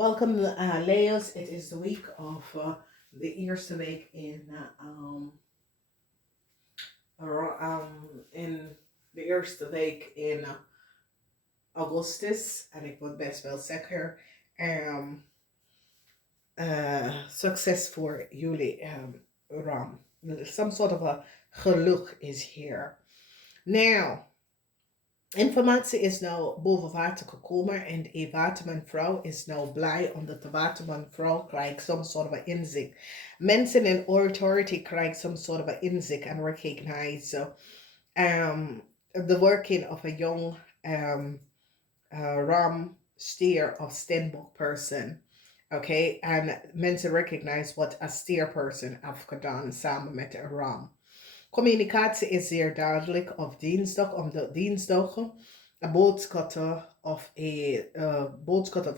Welcome, Leos. It is the week of the eerste week in de eerste week in Augustus. En ik moet best wel zeggen, um, success voor jullie, Ram. Some sort of a geluk is here. Now, informatie is nou boven water gekomen en de watermanvrouw is nou blij omdat de watermanvrouw krijgt some sort of inzicht. Mensen in authority krijgen some sort of inzicht and recognize the working of a young ram, steer of Stenbock person. Okay, and mensen recognize what a steer person have gedaan samen met een ram. Communicatie is zeer duidelijk op dinsdag, omdat dinsdag een boodschap of een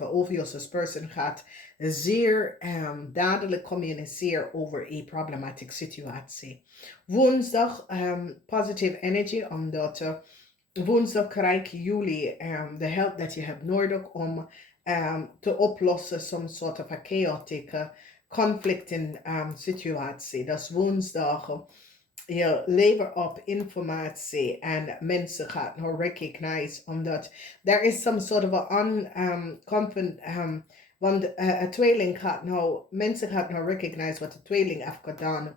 obvious person gaat zeer duidelijk communiceren over een problematische situatie. Woensdag positive energy, omdat woensdag krijgen jullie de help dat je hebt nodig om te oplossen some sort of a chaotic conflicting situatie. Dat is woensdag. Je levert op informatie en mensen gaan nou recognize omdat there is some sort of a want een tweeling gaat nou, mensen gaan nou recognize wat de tweeling heeft gedaan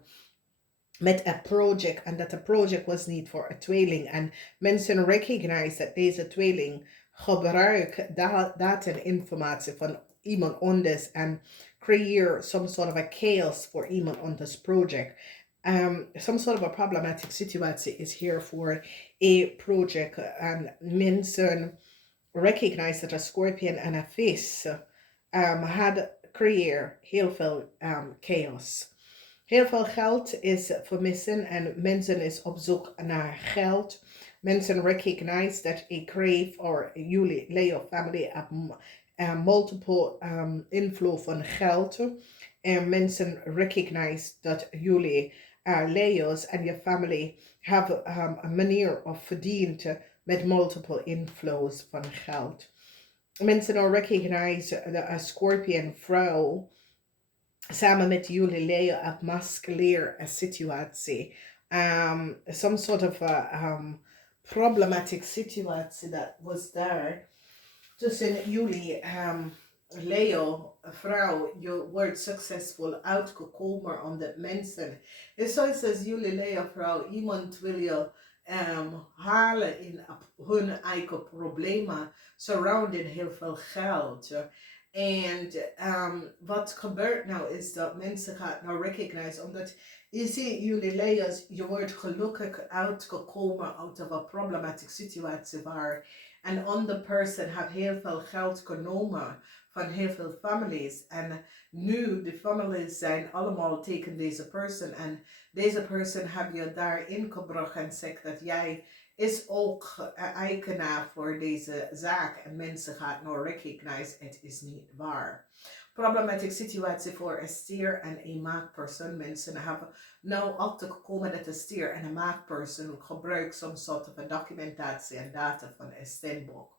met een project en dat de project was niet voor een tweeling en mensen recognize dat deze tweeling gebruikt data en informatie van iemand anders en creëer some sort of a chaos voor iemand anders project. Some sort of a problematic situation is here for a project, and mensen recognize that a scorpion and a fish had creëer heel veel chaos. Heel veel geld is vermissen en mensen is op zoek naar geld. Mensen recognize that a crave or jullie Leo family have multiple inflow van geld. En mensen recognize dat jullie Leo's and your family have a manier of verdiend met multiple inflows van geld. Mensen al recognize a scorpion vrouw samen met jullie Leo op masculeer situatie. Some sort of a problematic situatie that was there tussen jullie Leo, vrouw, je wordt succesvol uitgekomen omdat mensen, het is zoals als jullie Leo, vrouw, iemand wil je halen in hun eigen problemen, surrounding heel veel geld. En wat gebeurt nou is dat mensen gaan nou recognize, omdat je ziet jullie Leo's, je wordt gelukkig uitgekomen uit een problematische situatie waar een andere person heeft heel veel geld genomen van heel veel families. En nu de families zijn allemaal tegen deze person. En deze person heb je daarin gebracht en zegt dat jij is ook eigenaar voor deze zaak. En mensen gaan nou recognize het is niet waar. Problematic situatie voor een stier en een maagpersoon. Mensen hebben nou achtergekomen dat een stier en een maagpersoon gebruikt some sort of documentatie en data van een steenbok.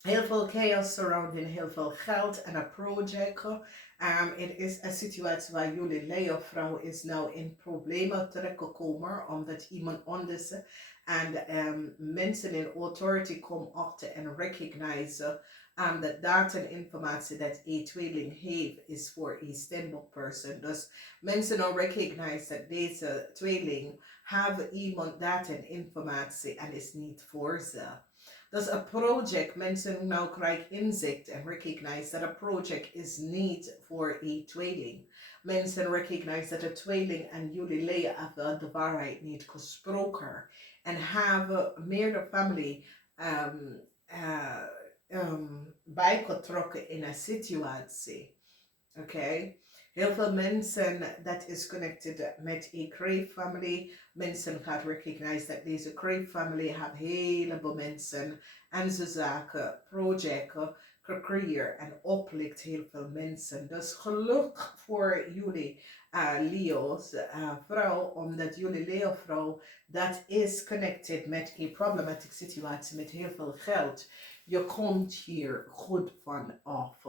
Heel veel chaos surrounding heel veel geld en een project. Het is een situatie waar jullie Leo vrouw is nou in problemen terechtgekomen omdat iemand anders en mensen in authority komen achter en recognize dat data en informatie dat een tweeling heeft is voor een steenbok person. Dus mensen nou recognize dat deze tweeling hebben iemand data en informatie en is niet voor ze. Dus een project, mensen nou krijgen inzicht en recognize dat een project is niet voor een tweeling. Mensen recognize dat een tweeling en jullie Leo hebben de waarheid niet gesproken. En hebben meerdere familie bijgetrokken in een situatie. Oké? Heel veel mensen dat is connected met een Crave family. Mensen gaan recognize dat deze Crave family heeft heleboel mensen en ze zaken, projecten, gecreëerd en oplicht heel veel mensen. Dus geluk voor jullie Leo's vrouw, omdat jullie Leo vrouw dat is connected met een problematic situatie met heel veel geld. je komt hier goed van af.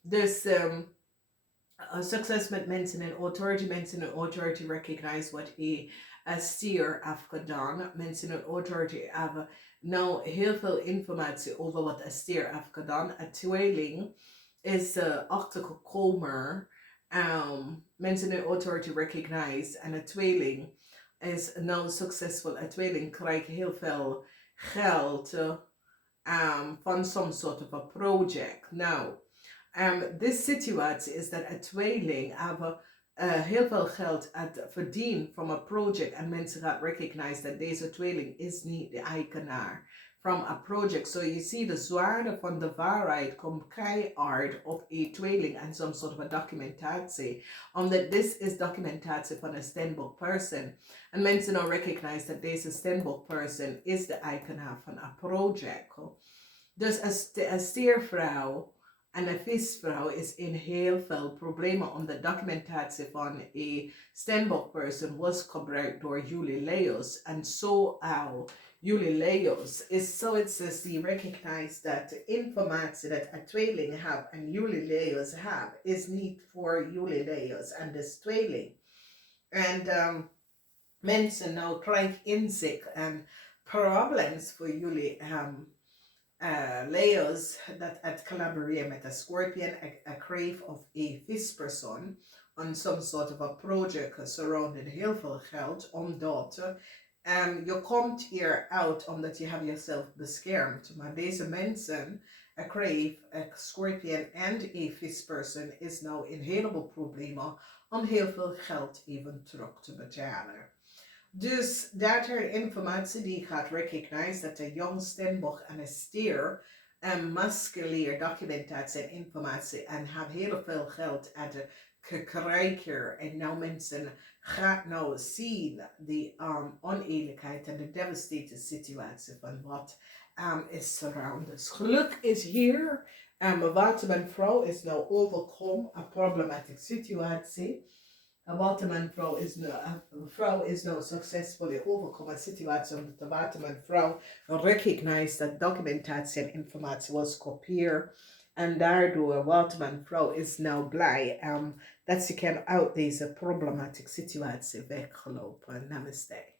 Dus success met mensen en authority. Mensen en authority recognize wat a steer heeft gedaan. Mensen en authority hebben nou heel veel informatie over wat a steer heeft gedaan. Een tweeling is achtergekomen. Mensen in authority recognize en een tweeling is nou succesvol. Een tweeling krijgt heel veel geld van some sort of a project. Now, this situatie is dat een tweeling hebben heel veel geld verdiend van een project en mensen gaan recognize dat deze tweeling is niet de eigenaar from a project. So you see the zwaarde van de waarheid komt keihard op een tweeling en some sort of a documentatie. Omdat this is documentatie van een standbook person. En mensen nou recognize dat deze standbook person is de eigenaar van een project. Dus een steervrouw en een visvrouw is in heel veel problemen omdat documentatie van een standbook person was gebruikt door jullie Leeuws. En zo jullie Leeuws is so it says die recognize dat de informatie dat een tweeling heeft en jullie Leeuws hebben is niet voor jullie Leeuws en dus tweeling. En mensen nou krijgen inzicht en problems voor jullie Leeuws dat het collaboreren met een scorpion, a crave of a visperson on some sort of a project surrounding heel veel geld, omdat je komt hier uit omdat je hebt jezelf beschermd. Maar deze mensen, a crave, a scorpion en a visperson is nou in heleboel problemen om heel veel geld even terug te betalen. Dus dat er informatie die gaat recognize dat de jong steenbok en een stier musculier documentatie en informatie en have heel veel geld uit krijgen. En nou mensen gaat nou zien die oneerlijkheid en de devastated situatie van wat is surrounded. Geluk is hier. Waterman-vrouw is nou overkomen een problematische situatie. Een waterman-vrouw is nou succesvol overkomen een situatie omdat de waterman-vrouw recognize dat documentatie en informatie was kopieerd. En daardoor waterman-vrouw is nou blij dat ze kan uit deze problematische situatie weggelopen. Namaste.